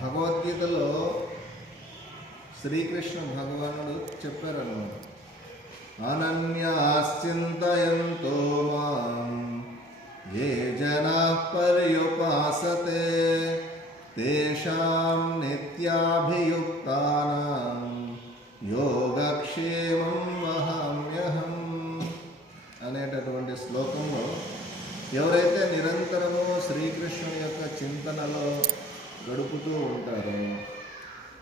భగవద్గీతలో శ్రీకృష్ణ భగవానుడు చెప్పారన్నమాట, అనన్యాశ్చింతయంతో మాం ఏ జనాః పర్యుపాసతే తేషాం నిత్యాభియుక్తానాం యోగక్షేమం వహామ్యహం అనేటటువంటి శ్లోకంలో ఎవరైతే నిరంతరము శ్రీకృష్ణుని యొక్క చింతనలో గడుపుతూ ఉంటారో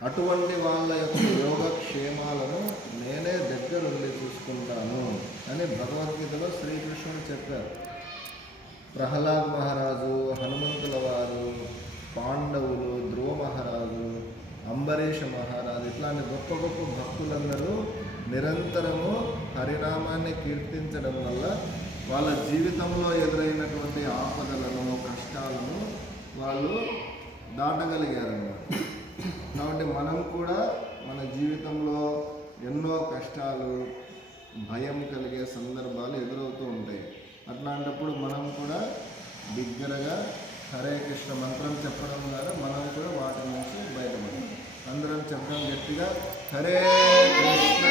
అటువంటి వాళ్ళ యొక్క యోగక్షేమాలను నేనే దగ్గరుండి చూసుకుంటాను అని భగవద్గీతలో శ్రీకృష్ణుడు చెప్పారు. ప్రహ్లాద్ మహారాజు, హనుమంతుల వారు, పాండవులు, ధ్రువ మహారాజు, అంబరీష మహారాజు ఇట్లాంటి గొప్ప గొప్ప భక్తులందరూ నిరంతరము హరినామాన్ని కీర్తించడం వల్ల వాళ్ళ జీవితంలో ఎదురైనటువంటి ఆపదలను, కష్టాలను వాళ్ళు దాటగలిగారన్నమాట. కాబట్టి మనం కూడా మన జీవితంలో ఎన్నో కష్టాలు, భయం కలిగే సందర్భాలు ఎదురవుతూ ఉంటాయి. అట్లాంటప్పుడు మనం కూడా బిగ్గరగా హరే కృష్ణ మంత్రం చెప్పడం ద్వారా మనం కూడా వాటి నుంచి బయటపడతాం. అందరం చెప్పడం గట్టిగా, హరే కృష్ణ